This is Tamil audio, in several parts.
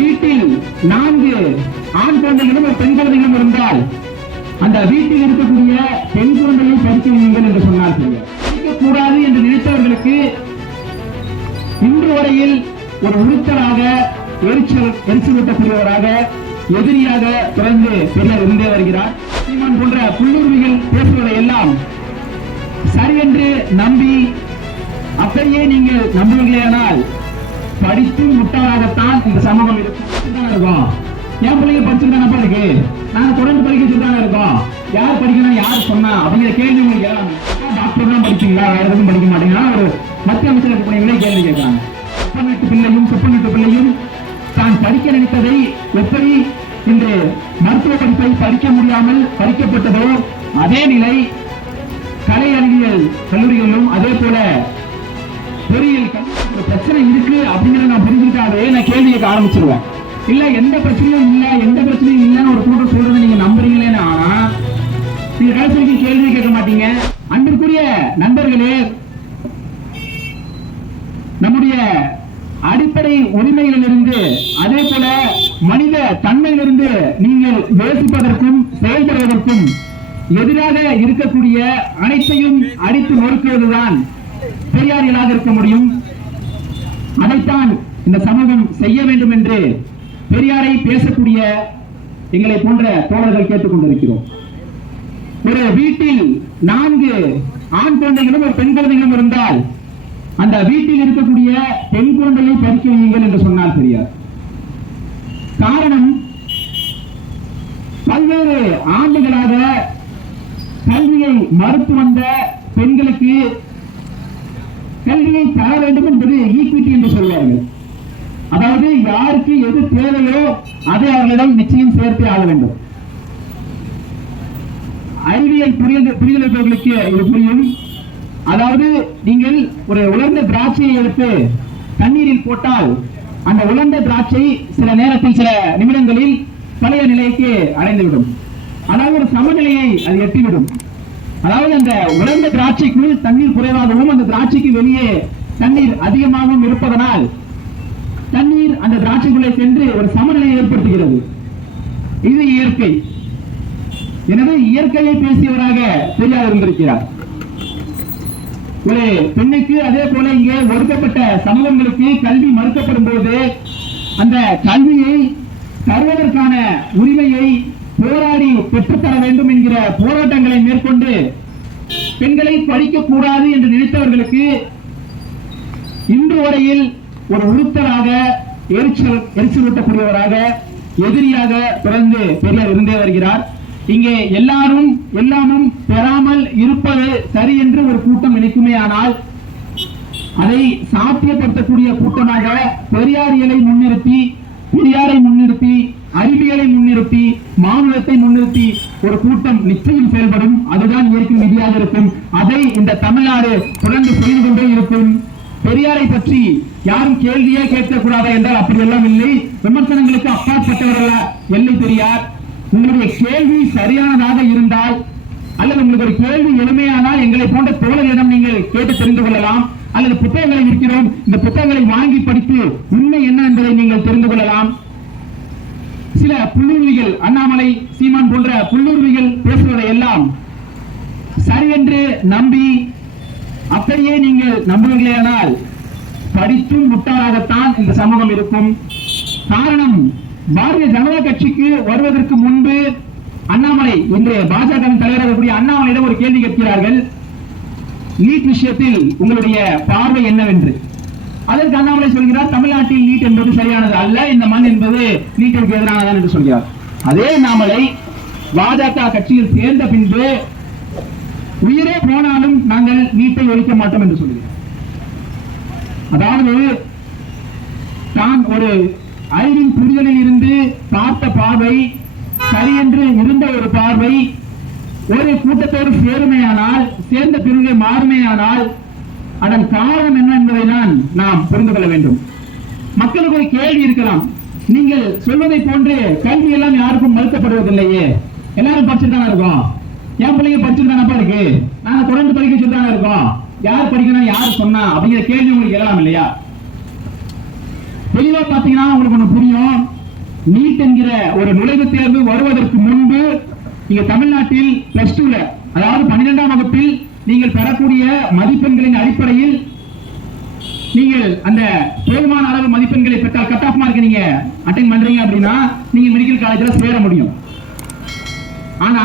வீட்டில் 4 ஆண் குழந்தைகளும் ஒரு பெண் குழந்தைகளும் இருந்தால் அந்த வீட்டில் இருக்கக்கூடிய பெண் குழந்தையை படிக்க வையுங்கள் என்று சொன்னார்கள். படிக்கக்கூடாது என்று நினைத்தவர்களுக்கு இன்று வரையில் ஒரு உறுத்தலாக எரிச்சலூட்டக்கூடியவராக எதிரியாக பிறந்து பெரியார் இருந்தே வருகிறார். சீமான் போன்ற புல்லுரிமைகள் பேசுவதை எல்லாம் சரி என்று நம்பி அப்படியே நீங்கள் நம்புவீர்களேயானால் படித்தும் முட்டாளாகத்தான் இந்த சமூகம் இருக்கும். என் பிள்ளைங்க படிச்சுட்டானப்பா இருக்கு, நாங்க தொடர்ந்து படிக்க சொல்லிட்டாங்க இருக்கோம். யார் படிக்கணும், யார் சொன்னா அப்படிங்கிற கேள்வி உங்களுக்கு எல்லாம் டாக்டர் தான் படிச்சீங்களா, வேற எதுவும் படிக்க மாட்டீங்கன்னா ஒரு மத்திய அமைச்சர் இருக்கக்கூடியவங்களே கேள்வி கேட்கிறாங்க. சொப்பனிட்டு பிள்ளையும் தான் படிக்க நினைத்ததை எப்படி இன்று மருத்துவ படிப்பை படிக்க முடியாமல் படிக்கப்பட்டதோ அதே நிலை கலை அறிவியல் கல்லூரிகளிலும் அதே போல பொறியியல் பிரச்சனை இருக்கு அப்படிங்கிற நான் புரிஞ்சுக்கிட்டாலே நான் கேள்வி கேட்க ஆரம்பிச்சிருவேன். இல்ல எந்த பிரச்சனையும் இல்லைன்னு ஒரு கூட்டம் சொல்றது நீங்க நம்புறீங்களேன்னு ஆனா நீங்க கடைசிக்கு கேள்வி கேட்க மாட்டீங்க. அன்பிற்குரிய நண்பர்களே, நம்முடைய அடிப்படை உரிமைகளிலிருந்து அதே போல மனித தன்மையிலிருந்து நீங்கள் யோசிப்பதற்கும் செயல்படுவதற்கும் எதிராக இருக்கக்கூடிய அனைத்தையும் அடித்து நொறுக்குவதுதான் பெரியாரிகளாக இருக்க முடியும். அதைத்தான் இந்த சமூகம் செய்ய வேண்டும் என்று பெரியாரை பேசக்கூடிய எங்களை போன்ற தோழர்கள் கேட்டுக் கொண்டிருக்கிறோம். ஒரு வீட்டில் 4 ஆண் குழந்தைகளும் ஒரு பெண் குழந்தைகளும் இருந்தால் அந்த வீட்டில் இருக்கக்கூடிய பெண் குழந்தையை படிக்க வையுங்கள் என்று சொன்னார் பெரியார். காரணம், பல்வேறு ஆண்டுகளாக கல்வியை மறுத்து வந்த பெண்களுக்கு கல்வியை தர வேண்டும் என்பது ஈக்விட்டி என்று சொல்வார்கள். அதாவது யாருக்கு எது தேவையோ அதை அவர்களிடம் நிச்சயம் சேர்த்தே ஆக வேண்டும். அறிவியல் புரிதலுக்கு இது புரியும். அதாவது நீங்கள் ஒரு உலர்ந்த திராட்சையை எடுத்து தண்ணீரில் போட்டால் அந்த உலர்ந்த திராட்சை சில நேரத்தில் சில நிமிடங்களில் பழைய நிலைக்கு அடைந்துவிடும். அதாவது ஒரு சமநிலையை அது எட்டிவிடும். அதாவது அந்த உலர்ந்த திராட்சைக்குள் தண்ணீர் குறைவாகவும் அந்த திராட்சைக்கு வெளியே தண்ணீர் அதிகமாகவும் இருப்பதனால் தண்ணீர் அந்த திராட்சைக்குள்ளே சென்று ஒரு சமநிலையை ஏற்படுத்துகிறது. இது இயற்கை. எனவே இயற்கையை பேசியவராக பெரியார் இருந்திருக்கிறார். ஒரு பெண்ணுக்கு அதே போல இங்கே ஒடுக்கப்பட்ட சமூகங்களுக்கு கல்வி மறுக்கப்படும் போது அந்த கல்வியை தருவதற்கான உரிமையை போராடி பெற்றுத்தர வேண்டும் என்கிற போராட்டங்களை மேற்கொண்டு பெண்களை படிக்கக்கூடாது என்று நினைத்தவர்களுக்கு இன்று வரையில் ஒரு உறுத்தலாக எரிச்சலூட்டக்கூடியவராக எதிரியாக பிறந்து பெரியார் இருந்தே வருகிறார். இங்கே எல்லாமும் பெறாமல் இருப்பது சரி என்று ஒரு கூட்டம் நினைக்குமே ஆனால் அதை சாத்தியப்படுத்தக்கூடிய கூட்டமாக பெரியாரை முன்னிறுத்தி அறிவியலை முன்னிறுத்தி மாநிலத்தை முன்னிறுத்தி ஒரு கூட்டம் நிச்சயம் செயல்படும். அதுதான் இயற்கை விதியாக இருக்கும். அதை இந்த தமிழ்நாடு தொடர்ந்து செய்து கொண்டே இருக்கும். பெரியாரை பற்றி யாரும் கேள்வியே கேட்கக்கூடாதா என்றால் அப்படியெல்லாம் இல்லை. விமர்சனங்களுக்கு அப்பாற்பட்டவர்கள எல்லை பெரியார். உங்களுடைய கேள்வி சரியானதாக இருந்தால் அல்லது உங்களுக்கு ஒரு கேள்வி எளிமையானால் எங்களை போன்ற தோழர்களிடம் நீங்கள் கேட்டு தெரிந்து கொள்ளலாம். அல்லது புத்தகங்களை இருக்கிறோம், இந்த புத்தகங்களை வாங்கி படித்து உண்மை என்ன என்பதை நீங்கள் தெரிந்து கொள்ளலாம். சில புல்லுரிமைகள், அண்ணாமலை, சீமான் போன்ற புல்லுரிமைகள் பேசுவதை எல்லாம் சரி என்று நம்பி அப்படியே நீங்கள் நம்புவீர்களேயானால் படித்தும் முட்டாளாகத்தான் இந்த சமூகம் இருக்கும். காரணம், பாரதிய ஜனதா கட்சிக்கு வருவதற்கு முன்பு அண்ணாமலை, இன்று பாஜக தலைவராக அண்ணாமலையிடம் ஒரு கேள்வி கேட்கிறார்கள், நீட் விஷயத்தில் உங்களுடைய பார்வை என்னவென்று. அதற்கு அண்ணாமலை சொல்கிறார், தமிழ்நாட்டில் நீட் என்பது சரியானது அல்ல, இந்த மண் என்பது நீட்டிற்கு எதிரானதான் என்று சொல்கிறார். அதே அண்ணாமலை பாஜக கட்சியில் சேர்ந்த பின்பு உயிரே போனாலும் நாங்கள் நீட்டை ஒழிக்க மாட்டோம் என்று சொல்கிறார். அதாவது தான் ஒரு அறிவின் புரிதலில் இருந்து பார்த்த பார்வை சரி என்று இருந்த ஒரு பார்வை ஒரு கூட்டத்தோடு சேருமையானால், சேர்ந்த பிறகு மாறுமையானால் அதன் காரணம் என்ன என்பதை தான் நாம் புரிந்து கொள்ள வேண்டும். மக்களுக்கு ஒரு கேள்வி இருக்கலாம், நீங்கள் சொல்வதை போன்று கல்வி எல்லாம் யாருக்கும் மறுக்கப்படுவதில்லையே, எல்லாரும் படிச்சுட்டு தானே இருக்கோம், என் பிள்ளைங்க படிச்சுட்டு தானப்பா இருக்கு, நாங்க தொடர்ந்து படிக்க சொல்லிட்டு தானே இருக்கோம், யார் படிக்கணும் யார் சொன்னா அப்படிங்கிற கேள்வி உங்களுக்கு எழலாம் இல்லையா? தெளிவா பாத்தீங்கன்னா உங்களுக்கு ஒண்ணு புரியும். நீட் என்கிற ஒரு நுழைவுத் தேர்வு வருவதற்கு முன்பு இங்க தமிழ்நாட்டில் பிளஸ் டூல, அதாவது 12ஆம் வகுப்பில் நீங்கள் பெறக்கூடிய மதிப்பெண்களின் அடிப்படையில் நீங்கள் அந்த போதுமான அளவு மதிப்பெண்களை பெற்றால் கட் ஆஃப் மார்க் நீங்க அட்டைன் பண்றீங்க அப்படின்னா நீங்க மெடிக்கல் காலேஜ்ல சேர முடியும். ஆனா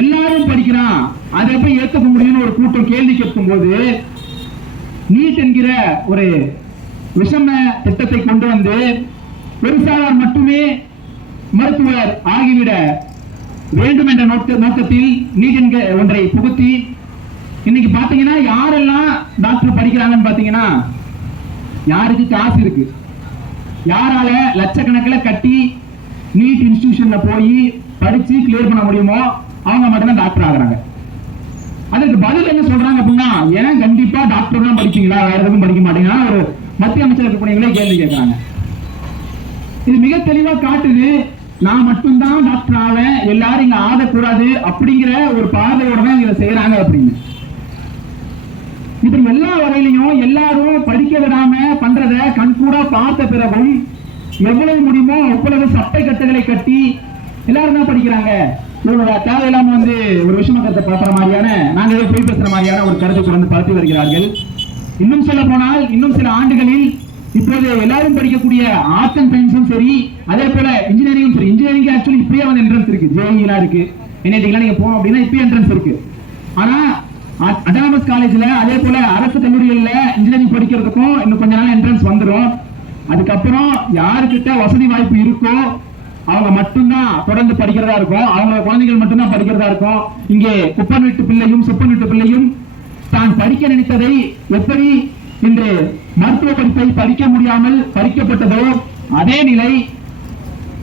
எல்லாரும் படிக்கிறான், அதை போய் ஏத்துக்க முடியும்னு ஒரு கூட்டம் கேள்வி கேட்கும் போது நீட் என்கிற ஒரு விஷம திட்டத்தை கொண்டு வந்து ஒரு சாரார் மட்டுமே மருத்துவர் ஆகிவிட வேண்டும் என்ற நோக்கத்தில் நீட் என்கிற ஒன்றை புகுத்தி இன்னைக்கு பாத்தீங்கன்னா யாரெல்லாம் டாக்டர் படிக்கிறாங்கன்னு பாத்தீங்கன்னா யாருக்கு காசு இருக்கு, யாரால லட்சக்கணக்கில் கட்டி நீட் இன்ஸ்டிடியூஷன்ல போய் படிச்சு கிளியர் பண்ண முடியுமோ அவங்க மட்டும்தான் டாக்டர் ஆகுறாங்க. அதுக்கு பதில் என்ன சொல்றாங்க அப்படின்னா, ஏன் கண்டிப்பா டாக்டர் தான் படிப்பீங்களா, வேற எதுவும் படிக்க மாட்டீங்கன்னா ஒரு மத்திய அமைச்சர் இருக்கக்கூடியவங்களே கேள்வி கேட்கறாங்க. இது மிக தெளிவா காட்டுது, நான் மட்டும்தான் டாக்டர் ஆக, எல்லாரும் இங்க ஆகக்கூடாது அப்படிங்கிற ஒரு பார்வையோட தான் இதை செய்யறாங்க அப்படின்னு. இப்படி எல்லா வகையிலையும் எல்லாரும் படிக்க விடாம பண்றத கண்கூடா பார்த்த பிறகும் எவ்வளவு முடியுமோ அவ்வளவு சட்டை கட்டுகளை கட்டி எல்லாரும் தான் படிக்கிறாங்க. தேவையில்லாம வந்து ஒரு விஷம கருத்தை பார்க்கிற மாதிரியான, நாங்க போய் பேசுற மாதிரியான ஒரு கருத்தை தொடர்ந்து பரப்பி வருகிறார்கள். இன்னும் சொல்ல போனால் இன்னும் சில ஆண்டுகளில் இப்போது எல்லாரும் படிக்கக்கூடிய ஆர்ட்ஸ் அண்ட் சயின்ஸும் சரி, அதே போல இன்ஜினியரிங்கும் சரி. இன்ஜினியரிங் ஆக்சுவலி இப்பயே வந்து என்ட்ரன்ஸ் இருக்கு, ஜேஇலாம் இருக்கு, என்ஐடிலாம் நீங்க போனோம் அப்படின்னா இப்பயே என்ட்ரன்ஸ் இருக்கு. ஆனா அட்டானமஸ் காலேஜ்ல அதே போல அரசு கல்லூரிகள்ல இன்ஜினியரிங் படிக்கிறதுக்கும் இன்னும் கொஞ்ச நாள் என்ட்ரன்ஸ் வந்துடும். அதுக்கப்புறம் யாருக்கிட்ட வசதி வாய்ப்பு இருக்கோ அவங்க மட்டும்தான் தொடர்ந்து படிக்கிறதா இருக்கும், அவங்க குழந்தைகள் மட்டும்தான் படிக்கிறதா இருக்கும். இங்கே குப்பன் வீட்டு பிள்ளையும் சுப்பன் வீட்டு பிள்ளையும் தான் படிக்க நினைத்ததை எப்படி இன்று மருத்துவ படிப்பை படிக்க முடியாமல் பறிக்கப்பட்டதோ அதே நிலை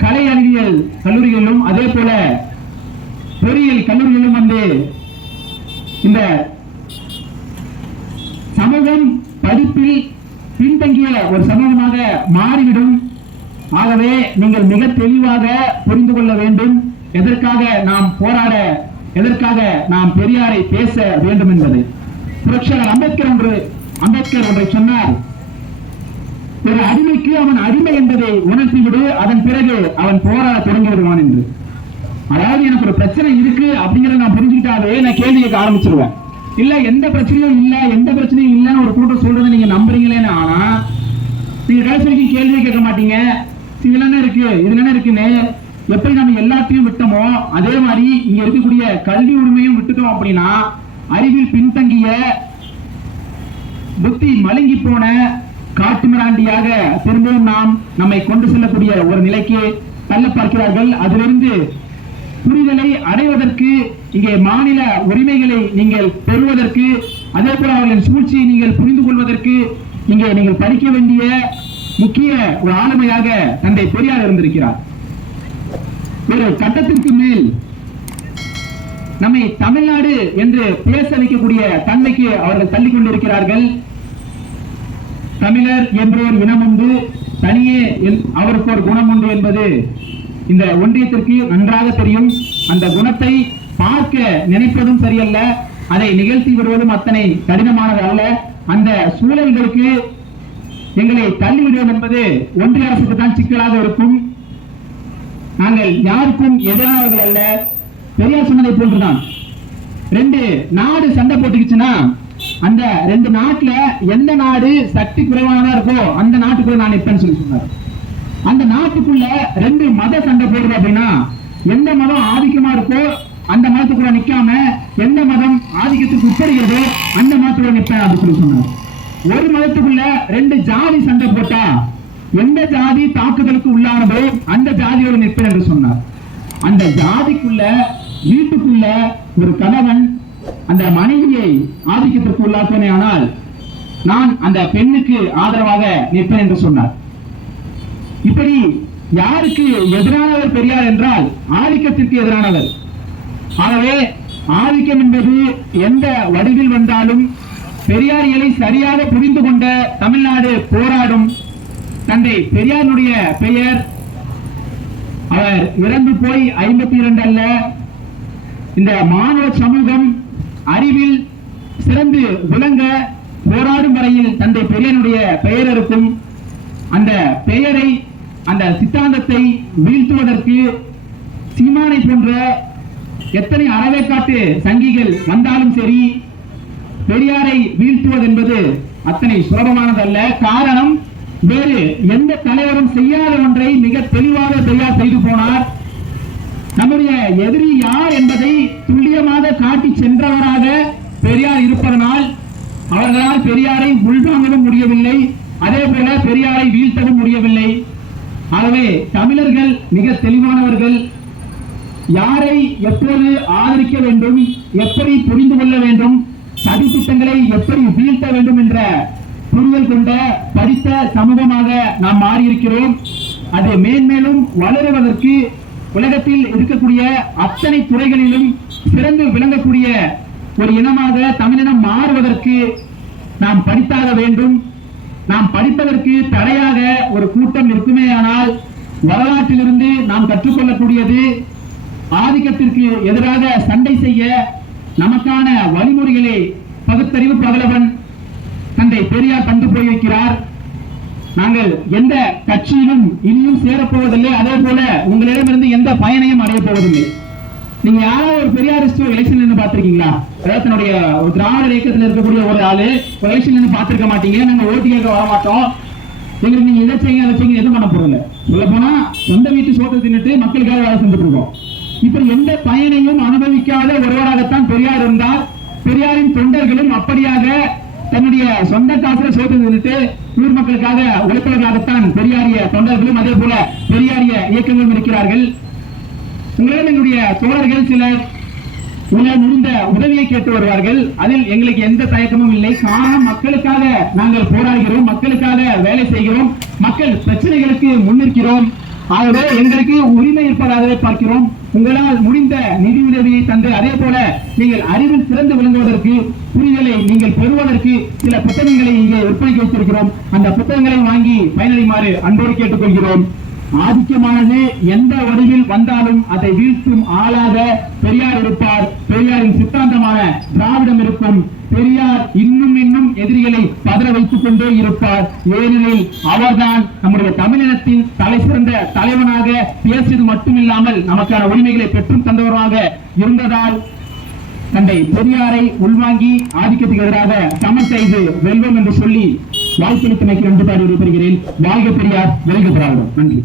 கலை அறிவியல் கல்லூரிகளிலும் அதே போல பொறியியல் கல்லூரிகளிலும் வந்து இந்த சமூகம் படிப்பில் பின்தங்கிய ஒரு சமூகமாக மாறிவிடும். ஆகவே நீங்கள் மிக தெளிவாக புரிந்து கொள்ள வேண்டும், எதற்காக நாம் போராட, எதற்காக நாம் பெரியாரை பேச வேண்டும் என்பது. புரட்சியாளர் அம்பேத்கர் ஒன்றை சொன்னார், ஒரு அடிமைக்கு அவன் அடிமை என்பதை உணர்த்திவிடு, அதன் பிறகு அவன் போராட தொடங்கி விடுவான் என்று. அதாவது எனக்கு ஒரு பிரச்சனை இருக்கு அப்படிங்கறத நான் புரிஞ்சுக்கிட்டாவே நான் கேள்வி கேட்க ஆரம்பிச்சிருவேன். இல்ல எந்த பிரச்சனையும் இல்ல, எந்த பிரச்சனையும் இல்லன்னு ஒரு கூட்டம் சொல்றதை நீங்க நம்புறீங்களேன்னு, ஆனா நீங்க கடைசி வரைக்கும் கேள்வியே கேட்க மாட்டீங்க. இதுல என்ன இருக்கு, இதுல என்ன இருக்குன்னு எப்படி நம்ம எல்லாத்தையும் விட்டோமோ அதே மாதிரி இங்க இருக்கக்கூடிய கல்வி உரிமையும் விட்டுட்டோம் அப்படின்னா அறிவில் பின்தங்கிய புத்தி மழுங்கி போன காட்டுமிராண்டியாக திரும்பவும் நம்மை கொண்டு செல்லக்கூடிய ஒரு நிலைக்கு தள்ள பார்க்கிறார்கள். அதிலிருந்து புரிதலை அடைவதற்கு, இங்கே மாநில உரிமைகளை நீங்கள் பெறுவதற்கு, அதே போல அவர்களின் சூழ்ச்சியை நீங்கள் புரிந்து கொள்வதற்கு இங்கே நீங்கள் படிக்க வேண்டிய முக்கிய ஒரு ஆளுமையாக தந்தை பெரியார் இருந்திருக்கிறார். ஒரு கட்டத்திற்கு மேல் நம்மை தமிழ்நாடு என்று பேச வைக்கக்கூடிய தன்மைக்கு அவர்கள் தள்ளிக் கொண்டிருக்கிறார்கள். தமிழர் என்ற ஒரு இனம் உண்டு, தனியே அவருக்கு ஒரு குணம் உண்டு என்பது இந்த ஒன்றியத்திற்கு நன்றாக தெரியும். அந்த குணத்தை பார்க்க நினைப்பதும் சரியல்ல, அதை நிகழ்த்தி விடுவதும் அத்தனை கடினமானது அல்ல. அந்த சூழல்களுக்கு எங்களை தள்ளிவிடுவோம் என்பது ஒன்றிய அரசுக்கு தான் சிக்கலாக இருக்கும். நாங்கள் யாருக்கும் எதிரானவர்கள் அல்ல. பெரியார் சொன்னதை போன்றுதான், ரெண்டு நாடு சண்டை போட்டுக்குச்சுன்னா அந்த ரெண்டு நாட்டுல எந்த நாடு சக்தி குறைவானதா இருக்கோ அந்த நாட்டுக்குள்ள நான் நிற்பேன்னு சொல்லி சொன்னார். அந்த நாட்டுக்குள்ள ரெண்டு மத சண்டை போடுறது அப்படின்னா எந்த மதம் ஆதிக்கமா இருக்கோ அந்த மதத்துக்குள்ள நிக்காம எந்த மதம் ஆதிக்கத்துக்கு உட்படுகிறதோ அந்த மதத்துக்குள்ள நிற்பேன் அப்படின்னு சொல்லி சொன்னார். ஒரு மதத்துக்குள்ள ரெண்டு ஜாதி சண்டை போட்டா எந்த ஜாதி தாக்குதலுக்கு உள்ளானதோ அந்த ஜாதியோடு நிற்பேன் என்று சொன்னார். அந்த ஜாதிக்குள்ள வீட்டுக்குள்ள ஒரு கணவன் அந்த மனைவியை ஆதிக்கத்திற்கு உள்ளாக்குவனே ஆனால் நான் அந்த பெண்ணுக்கு ஆதரவாக நிற்பேன் என்று சொன்னார். இப்படி யாருக்கு எதிரானவர் பெரியார் என்றால் ஆதிக்கத்திற்கு எதிரானவர். ஆகவே ஆதிக்கம் என்பது எந்த வடிவில் வந்தாலும் பெரியாரியலை சரியாக புரிந்து கொண்ட தமிழ்நாடு போராடும். தந்தை பெரியாருடைய பெயர் அவர் இறந்து போய் 52 அல்ல, இந்த மாணவ சமூகம் அறிவில் சிறந்து விளங்க போராடும் வரையில் தந்தை பெரியாருடைய பெயர் இருக்கும். அந்த பெயரை அந்த சித்தாந்தத்தை வீழ்த்துவதற்கு சீமானை போன்ற எத்தனை அறவேக்காட்டு சங்கிகள் வந்தாலும் சரி, பெரியாரை வீழ்த்துவது என்பது அத்தனை சுலபமானதல்ல. காரணம், வேறு எந்த தலைவரும் செய்யாத ஒன்றை மிக தெளிவாக பெரியார் செய்து போனார். நம்முடைய எதிரி யார் என்பதை துல்லியமாக காட்டி சென்றவராக பெரியார் இருப்பதனால் அவர்களால் பெரியாரை உள்வாங்கவும் முடியவில்லை, அதே போல பெரியாரை வீழ்த்தவும் முடியவில்லை. ஆகவே தமிழர்கள் மிக தெளிவானவர்கள். யாரை எப்போது ஆதரிக்க வேண்டும், எப்படி புரிந்து கொள்ள வேண்டும், சதி திட்டங்களை எப்படி வீழ்த்த வேண்டும் என்ற புரிதல் கொண்ட படித்த சமூகமாக நாம் மாறியிருக்கிறோம். அது மேன்மேலும் வளருவதற்கு உலகத்தில் இருக்கக்கூடிய அத்தனை துறைகளிலும் சிறந்து விளங்கக்கூடிய ஒரு இனமாக தமிழினம் மாறுவதற்கு நாம் படித்தாக வேண்டும். நாம் படிப்பதற்கு தடையாக ஒரு கூட்டம் இருக்குமேயானால் வரலாற்றிலிருந்து நாம் கற்றுக்கொள்ளக்கூடியது, ஆதிக்கத்திற்கு எதிராக சண்டை செய்ய நமக்கான வழிமுறைகளை பகுத்தறிவு பகலவன் தந்தை பெரியார் தந்து போயிருக்கிறார். நாங்கள் எந்த கட்சியிலும் இனியும் சேரப்போவதில்லை, அதே போல உங்களிடமிருந்து எந்த பயனையும் அடைய போவதில்லை. நீங்க யாராவது ஒரு பெரியாரிஸ்ட் எலெக்ஷன் பார்த்திருக்கீங்களா? அதாவது தன்னுடைய ஒரு திராவிட இயக்கத்தில் இருக்கக்கூடிய ஒரு ஆளு எலெக்ஷன் பார்த்திருக்க மாட்டீங்க. நாங்க ஓட்டு கேட்க வர மாட்டோம், எங்களுக்கு நீங்க இதை செய்யுங்க அதை செய்யுங்க எதுவும் பண்ண போறதில்லை. சொல்ல போனா சொந்த வீட்டு சோத்தை தின்னுட்டு மக்களுக்காக வேலை செஞ்சுட்டு இருக்கோம். இப்ப எந்த பயனையும் அனுபவிக்காத ஒருவராகத்தான் பெரியார் இருந்தார். பெரியாரின் தொண்டர்களும் அப்படியாக தன்னுடைய சொந்த காசுல சோத்து தின்னுட்டு ஊர் மக்களுக்காக உழைப்பவர்களாகத்தான் பெரியாரிய தொண்டர்களும் அதே போல பெரியாரிய இயக்கங்களும் இருக்கிறார்கள். உங்களிடம் எங்களுடைய தோழர்கள் சிலர் உங்களால் முடிந்த உதவியை கேட்டு வருவார்கள். அதில் எங்களுக்கு எந்த தயக்கமும் இல்லை. காரணம், மக்களுக்காக நாங்கள் போராடுகிறோம், மக்களுக்காக வேலை செய்கிறோம், மக்கள் பிரச்சனைகளுக்கு முன்னிற்கிறோம். ஆகவே எங்களுக்கு உரிமை இருப்பதாகவே பார்க்கிறோம். உங்களால் முடிந்த நிதி உதவியை தந்து, அதே போல நீங்கள் அறிவில் சிறந்து விளங்குவதற்கு, புரிதலை நீங்கள் பெறுவதற்கு சில புத்தகங்களை இங்கே விற்பனைக்கு வைத்திருக்கிறோம். அந்த புத்தகங்களை வாங்கி பயனடைமாறு அன்போடு கேட்டுக்கொள்கிறோம். ஆதிக்கமானது எந்த வடிவில் வந்தாலும் அதை வீழ்த்தும் ஆளாக பெரியார் இருப்பார். பெரியாரின் சித்தாந்தமான திராவிடம் இருக்கும். பெரியார் இன்னும் இன்னும் எதிரிகளை பதற வைத்துக் கொண்டே இருப்பார். ஏனெனில் அவர்தான் நம்முடைய தமிழினத்தின் தலை சிறந்த தலைவனாக பேசியது மட்டுமில்லாமல் நமக்கான உரிமைகளை பெற்றும் தந்தவராக இருந்ததால் தந்தை பெரியாரை உள்வாங்கி ஆதிக்கத்துக்கு எதிராக சமன் செய்து வெல்வோம் என்று சொல்லி வாய்ப்பளித்தமைக்கு நன்றி பாடி விடைபெறுகிறேன். வாழ்க பெரியார், வெல்க திராவிடம். நன்றி.